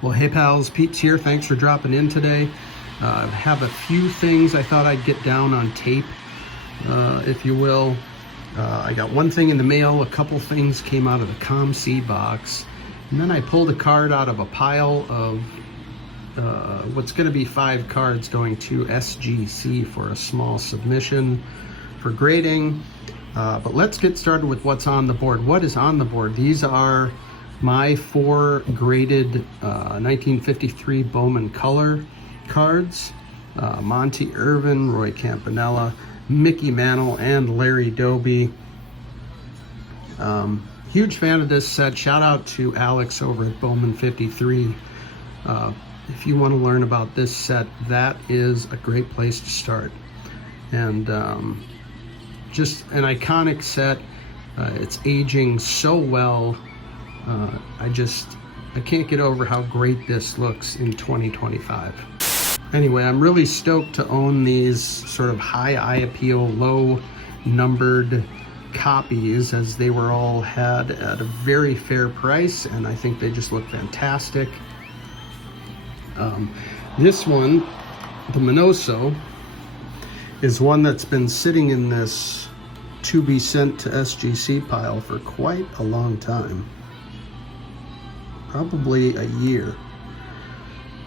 Well, hey pals, Pete's here. Thanks for dropping in today. I have a few things I thought I'd get down on tape, if you will. I got one thing in the mail, a couple things came out of the ComC box, and then I pulled a card out of a pile of what's going to be 5 cards going to SGC for a small submission for grading. But let's get started with what's on the board. What is on the board? These are my 4 graded 1953 Bowman color cards. Monty Irvin, Roy Campanella, Mickey Mantle, and Larry Doby. Huge fan of this set. Shout out to Alex over at Bowman 53. If you want to learn about this set, that is a great place to start. And just an iconic set. It's aging so well. I can't get over how great this looks in 2025. Anyway, I'm really stoked to own these sort of high eye appeal, low numbered copies, as they were all had at a very fair price, and I think they just look fantastic. This one, the Minoso, is one that's been sitting in this to be sent to SGC pile for quite a long time. Probably a year.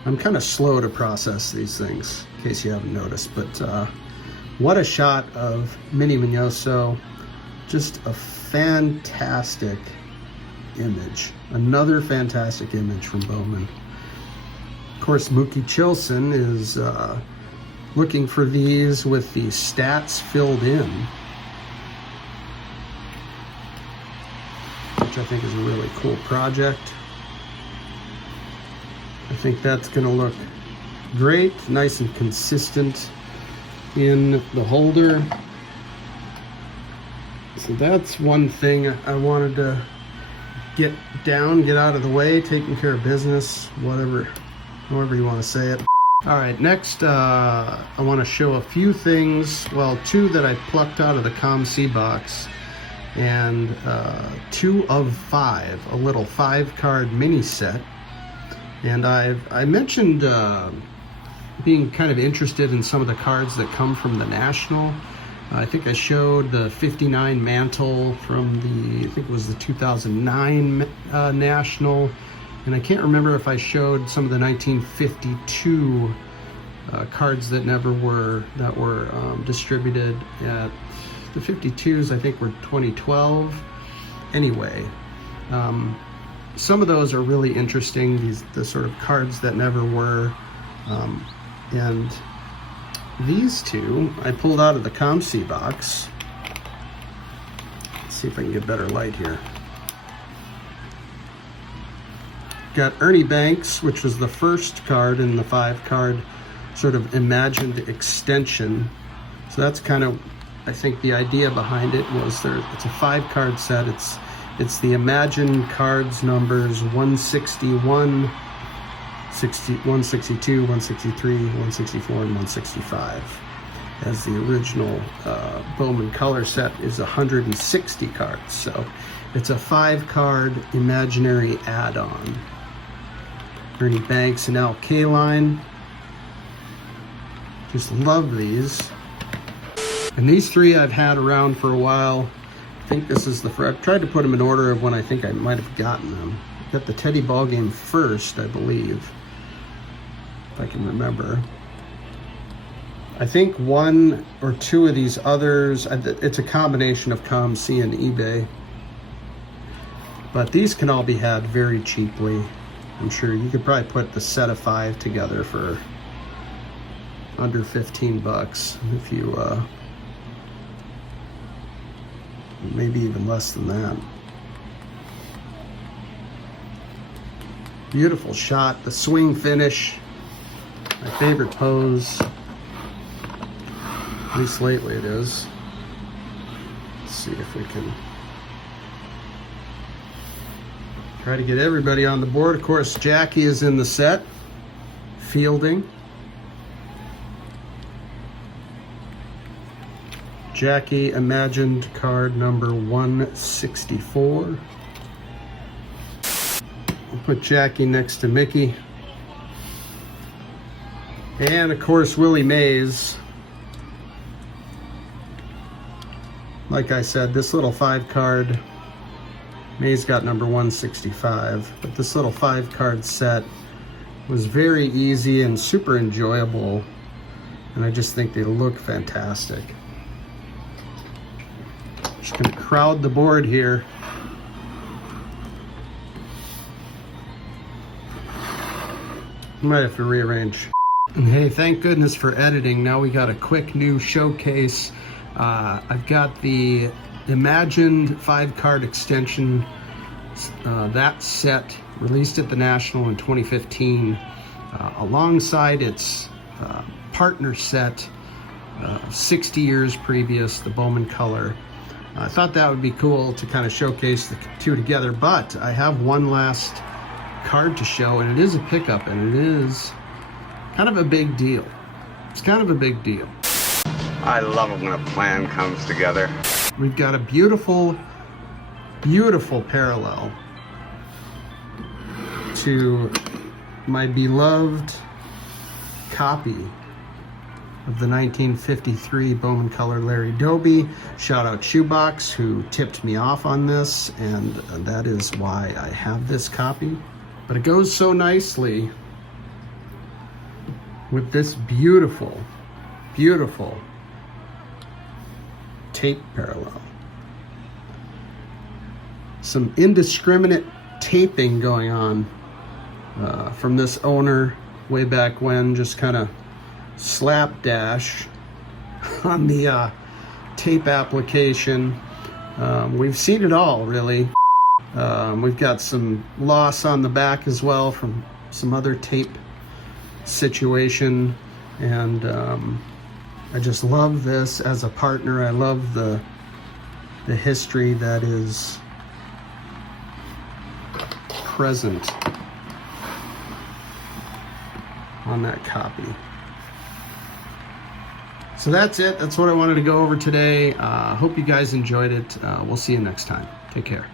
I'm kind of slow to process these things, in case you haven't noticed, but what a shot of Minnie Minoso. Just a fantastic image. Another fantastic image from Bowman. Of course, Mookie Chilson is looking for these with the stats filled in, which I think is a really cool project. I think that's going to look great, nice and consistent in the holder. So that's one thing I wanted to get out of the way, taking care of business, however you want to say it. All right, next I want to show a few things, well, 2 that I plucked out of the ComC box, and 2 of 5, a little 5-card mini set. And I mentioned being kind of interested in some of the cards that come from the National. I think I showed the 59 Mantle from the, I think it was the 2009 National. And I can't remember if I showed some of the 1952 cards that were distributed at the 52s, I think were 2012. Anyway, some of those are really interesting, the sort of cards that never were. And these 2 I pulled out of the ComC box. Let's see if I can get better light here. Got Ernie Banks, which was the first card in the 5-card sort of imagined extension. So that's kind of, I think the idea behind it was it's a 5-card set. It's the Imagine cards numbers 161, 162, 163, 164, and 165. As the original Bowman color set is 160 cards. So it's a 5-card imaginary add-on. Ernie Banks and Al Kaline. Just love these. And these 3 I've had around for a while. I think this is I've tried to put them in order of when I think I might have gotten them. Got the Teddy Ball Game first, I believe, if I can remember. I think 1 or 2 of these others, it's a combination of ComC and eBay. But these can all be had very cheaply. I'm sure you could probably put the set of 5 together for under 15 bucks if you maybe even less than that. Beautiful shot, the swing finish, my favorite pose, at least lately it is. Let's see if we can try to get everybody on the board. Of course, Jackie is in the set, fielding. Jackie imagined card number 164. Put Jackie next to Mickey. And of course, Willie Mays. Like I said, this little 5-card, Mays got number 165, but this little 5-card set was very easy and super enjoyable, and I just think they look fantastic. Just gonna crowd the board here. Might have to rearrange. And hey, thank goodness for editing. Now we got a quick new showcase. I've got the imagined 5-card extension, that set released at the National in 2015, alongside its partner set 60 years previous, the Bowman color. I thought that would be cool to kind of showcase the two together, but I have one last card to show, and it is a pickup, and it is kind of a big deal. It's kind of a big deal. I love it when a plan comes together. We've got a beautiful, beautiful parallel to my beloved copy of the 1953 Bowman color Larry Doby. Shout out Shoebox, who tipped me off on this, and that is why I have this copy. But it goes so nicely with this beautiful, beautiful tape parallel. Some indiscriminate taping going on from this owner way back when, just kind of slapdash on the tape application. We've seen it all, really. We've got some loss on the back as well from some other tape situation, and I just love this as a partner. I love the history that is present on that copy. So that's it. That's what I wanted to go over today. Hope you guys enjoyed it. We'll see you next time. Take care.